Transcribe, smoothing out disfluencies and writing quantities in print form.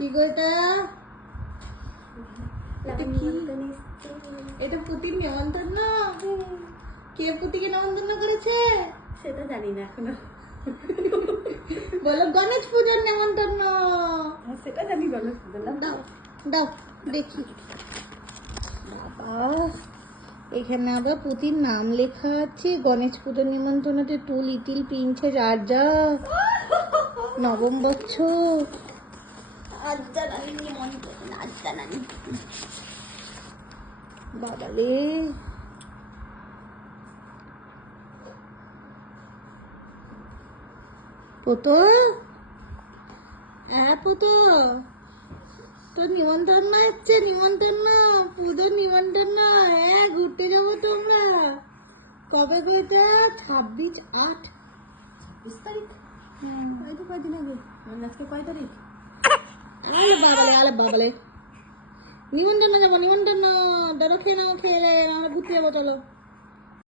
কি গো এটা পুতির নিমন্ত্রণ? কে পুতিকে নিমন্ত্রণ করেছে সেটা জানি না এখনো। বলো গণেশ পূজার নিমন্ত্রণ। সেটা জানি, গণেশ পূজা। দাও দাও দেখি। বাবা, এখানে আবার পুতির নাম লেখা আছে। গণেশ পুজোর নিমন্ত্রণে টু লিটিল প্রিন্সেস রাজা, নবম বছর। আজ্জা নানি নিমন্ত্রণ, আজ্জা নানি। বাবা রে, পুতো, হ্যাঁ পুতো, তোর নিমন্ত্রণ হচ্ছে, নিমন্ত্রণ, পুজোর নিমন্ত্রণ। হ্যাঁ, ঘুরতে যাবো তোমরা। কবে গো এটা? 26/8। 20 তারিখ? এই তো কয়দিন আগে। আজকে কয় তারিখ? আলে বাবালে, আলে বাবালে, নিমন্ত্রণ যাবো, নিমন্ত্রণ। ধরো খেয়ে নাও, খেয়ে আমরা ঘুরতে যাবো, চলো।